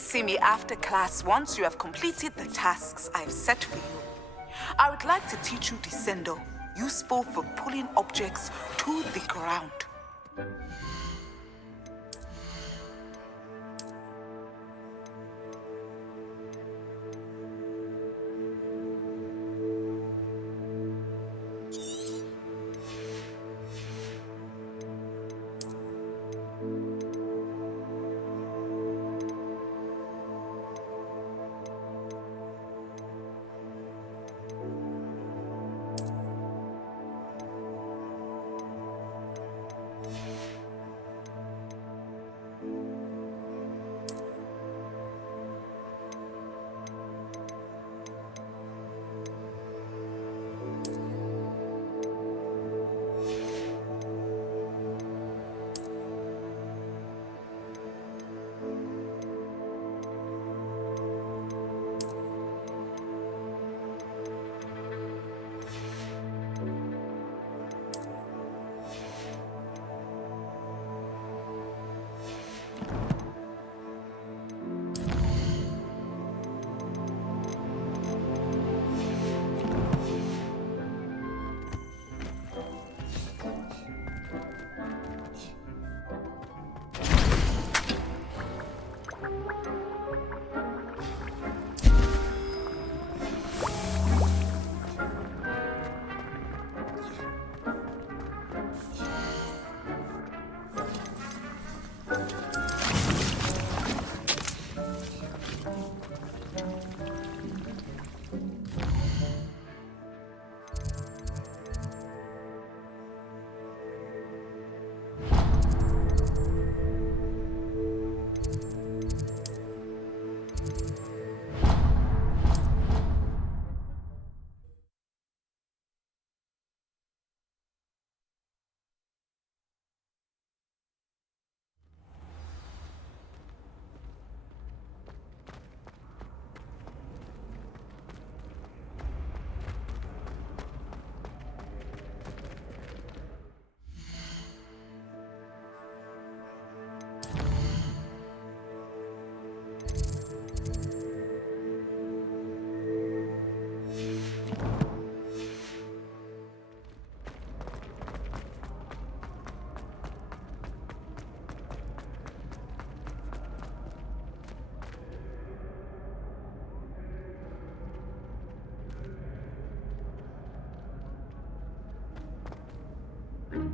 Please see me after class once you have completed the tasks I've set for you. I would like to teach you descendo, useful for pulling objects to the ground.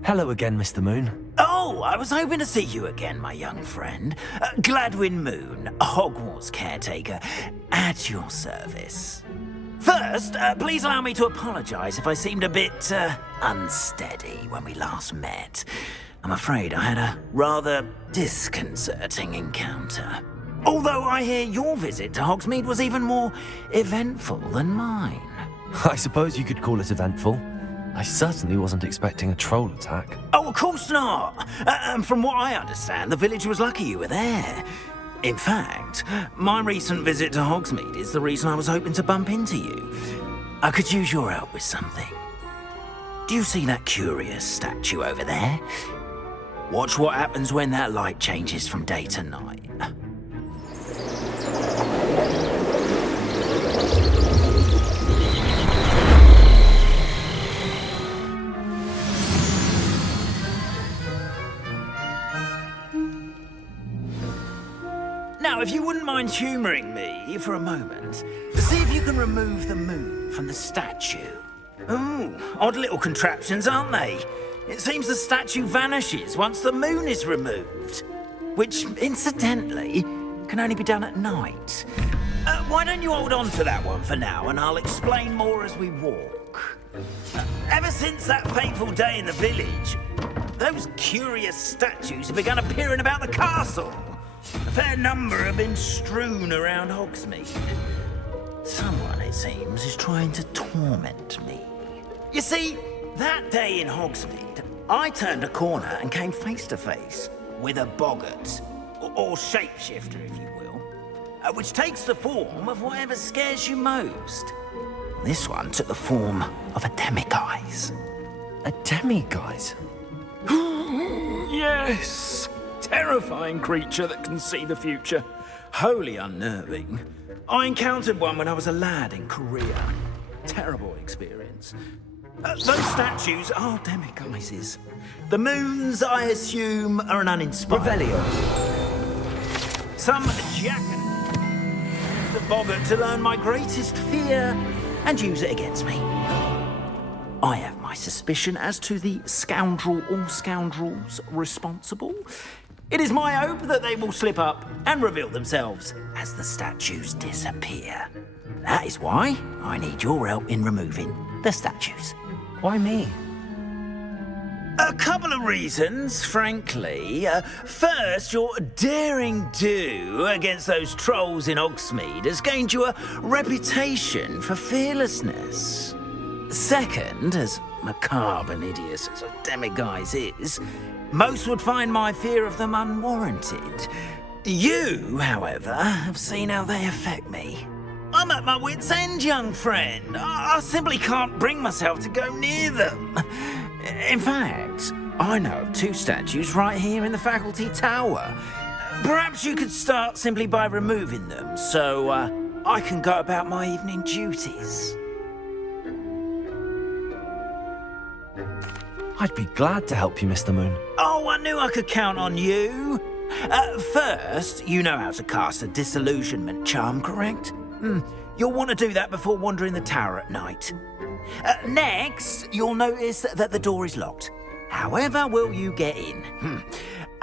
Hello again, Mr. Moon. Oh, I was hoping to see you again, my young friend. Gladwin Moon, Hogwarts caretaker, at your service. First, please allow me to apologize if I seemed a bit, unsteady when we last met. I'm afraid I had a rather disconcerting encounter. Although I hear your visit to Hogsmeade was even more eventful than mine. I suppose you could call it eventful. I certainly wasn't expecting a troll attack. Oh, of course not. And from what I understand, the village was lucky you were there. In fact, my recent visit to Hogsmeade is the reason I was hoping to bump into you. I could use your help with something. Do you see that curious statue over there? Watch what happens when that light changes from day to night. Now, if you wouldn't mind humouring me for a moment, see if you can remove the moon from the statue. Ooh, odd little contraptions, aren't they? It seems the statue vanishes once the moon is removed. Which, incidentally, can only be done at night. Why don't you hold on to that one for now, and I'll explain more as we walk. Ever since that fateful day in the village, those curious statues have begun appearing about the castle. A fair number have been strewn around Hogsmeade. Someone, it seems, is trying to torment me. You see, that day in Hogsmeade, I turned a corner and came face to face with a boggart, or shapeshifter, if you will, which takes the form of whatever scares you most. This one took the form of a demiguise. A demiguise? Yes! Terrifying creature that can see the future. wholly unnerving. I encountered one when I was a lad in Korea. Terrible experience. Those statues are demiguises. The moons, I assume, are an uninspired... Revelio. Some jackass the boggart to learn my greatest fear and use it against me. I have my suspicion as to the scoundrel or scoundrels responsible. It is my hope that they will slip up and reveal themselves as the statues disappear. That is why I need your help in removing the statues. Why me? A couple of reasons, frankly. First, your daring do against those trolls in Hogsmeade has gained you a reputation for fearlessness. Second, as macabre and hideous as a demiguise is, most would find my fear of them unwarranted. You, however, have seen how they affect me. I'm at my wit's end, young friend. I simply can't bring myself to go near them. In fact, I know of 2 statues right here in the faculty tower. Perhaps you could start simply by removing them, so I can go about my evening duties. I'd be glad to help you, Mr. Moon. Oh, I knew I could count on you. First, you know how to cast a disillusionment charm, correct? You'll want to do that before wandering the tower at night. Next, you'll notice that the door is locked. However will you get in?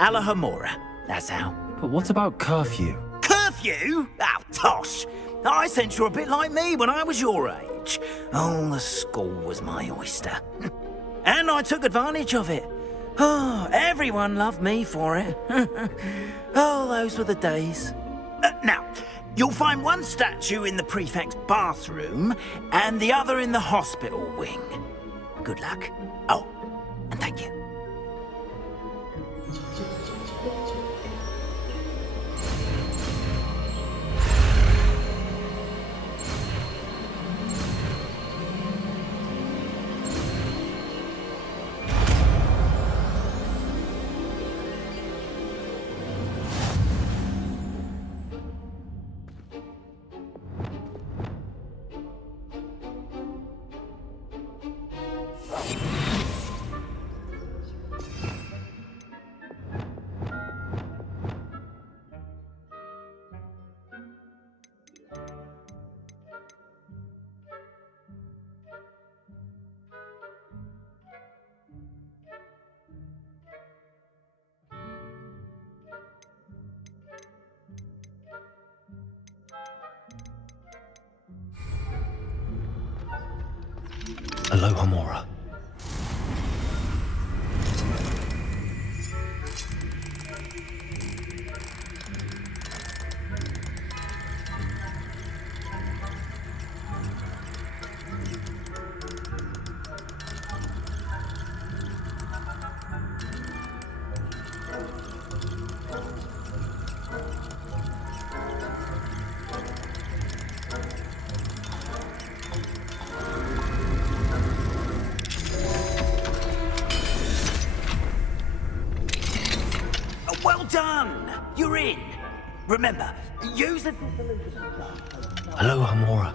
Alahomora, that's how. But what about curfew? Curfew? Oh, tosh. I sense you're a bit like me when I was your age. Oh, the school was my oyster. And I took advantage of it. Oh, everyone loved me for it. Oh, those were the days. Now, you'll find one statue in the prefect's bathroom and the other in the hospital wing. Good luck. Oh, and thank you. Alohomora. Well done! You're in. Remember, use it. Alohomora.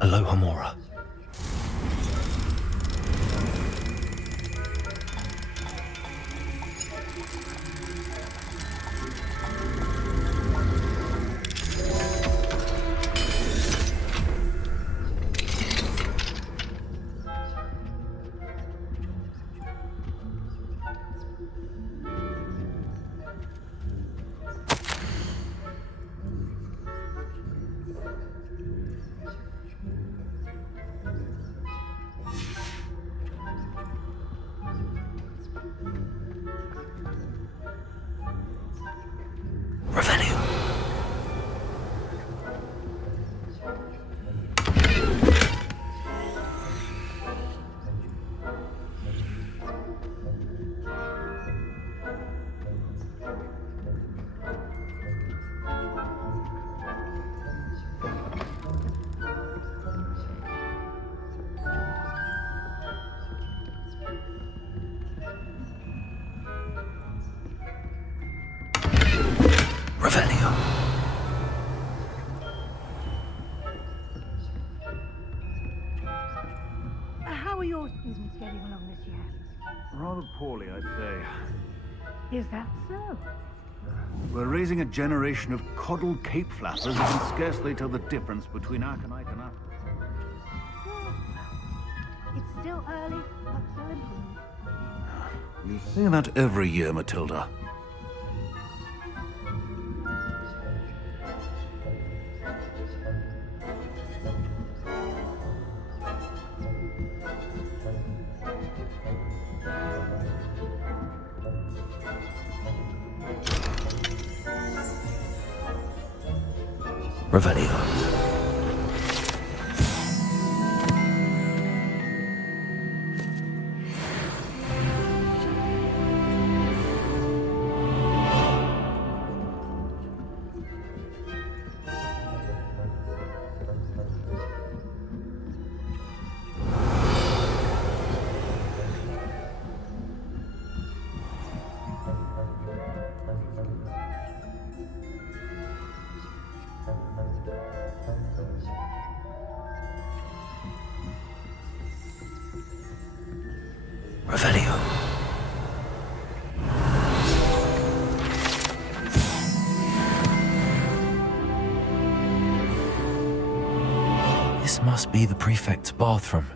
Aloha Mora. How are your students getting along this year? Rather poorly, I'd say. Is that so? We're raising a generation of coddled cape flappers who can scarcely tell the difference between aconite and It's still early, but still improved. You say that every year, Matilda. Revelio. Revelio. This must be the prefect's bathroom.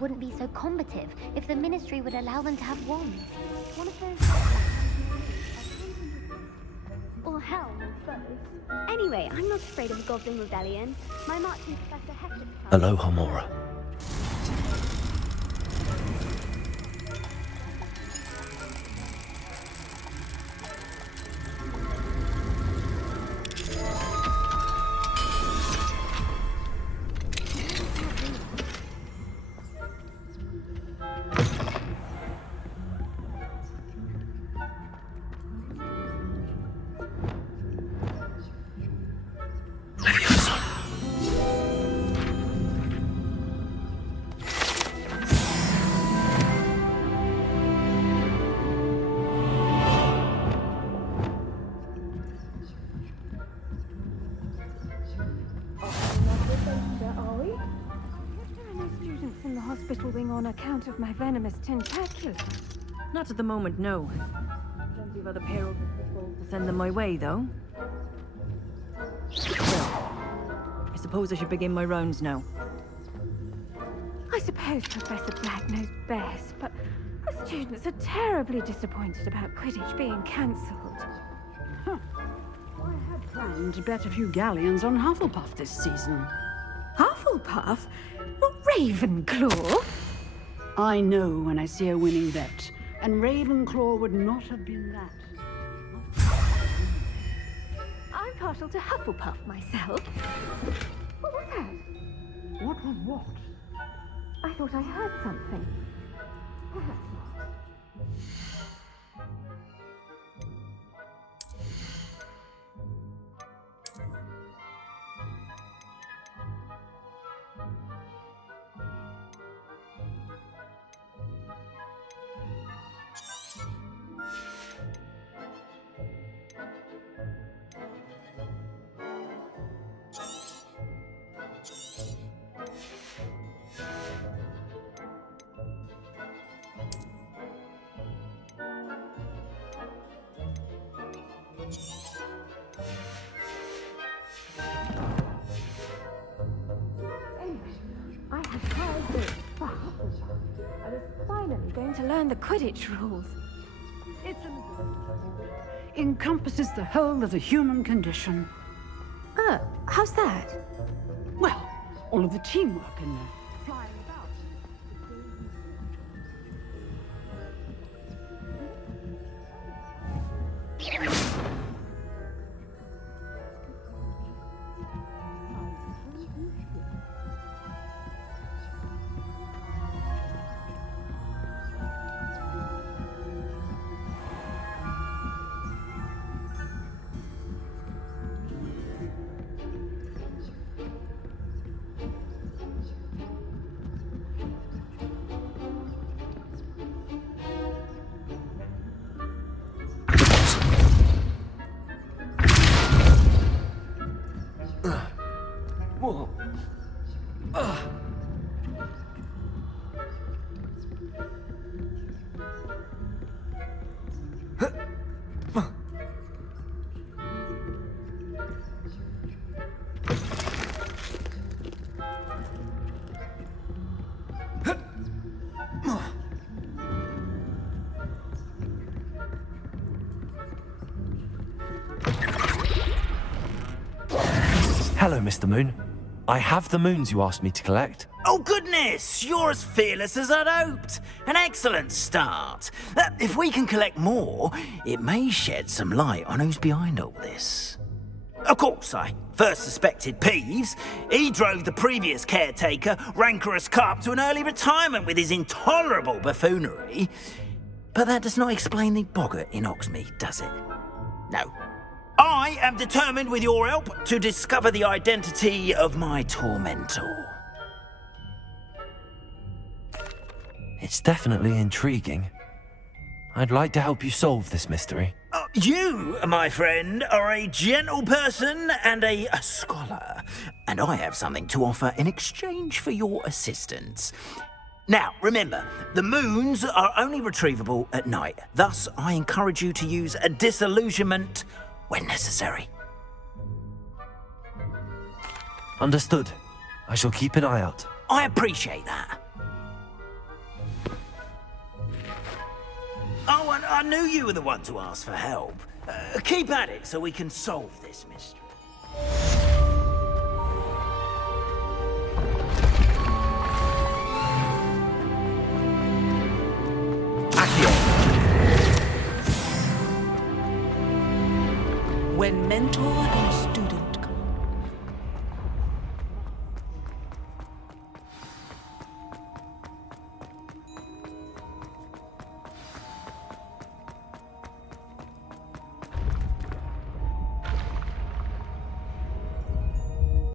Wouldn't be so combative if the Ministry would allow them to have wands. One of those... or hell, I suppose. Anyway, I'm not afraid of a goblin rebellion. My marching professor Hector... Aloha Mora. Hospital wing on account of my venomous tentaculum. Not at the moment, no. Plenty of other perils to send them my way, though. Well, I suppose I should begin my rounds now. I suppose Professor Black knows best, but the students are terribly disappointed about Quidditch being cancelled. Huh. I had planned to bet a few galleons on Hufflepuff this season. Hufflepuff? Not Ravenclaw? I know when I see a winning bet, and Ravenclaw would not have been that. I'm partial to Hufflepuff myself. What was that? What was what? I thought I heard something. I have tried this for half a year. I was finally going to learn the Quidditch rules. Encompasses the whole of the human condition. How's that? Well, all of the teamwork in there. Flying about. Whoa. Hello, Mr. Moon. I have the moons you asked me to collect. Oh, goodness! You're as fearless as I'd hoped. An excellent start. If we can collect more, it may shed some light on who's behind all this. Of course, I first suspected Peeves. He drove the previous caretaker, rancorous Carp, to an early retirement with his intolerable buffoonery. But that does not explain the boggart in Oxmead, does it? No. I am determined, with your help, to discover the identity of my tormentor. It's definitely intriguing. I'd like to help you solve this mystery. You, my friend, are a gentle person and a scholar, and I have something to offer in exchange for your assistance. Now, remember, the moons are only retrievable at night. Thus, I encourage you to use a disillusionment when necessary. Understood. I shall keep an eye out. I appreciate that. Oh, and I knew you were the one to ask for help. Keep at it so we can solve this mystery. When Mentor and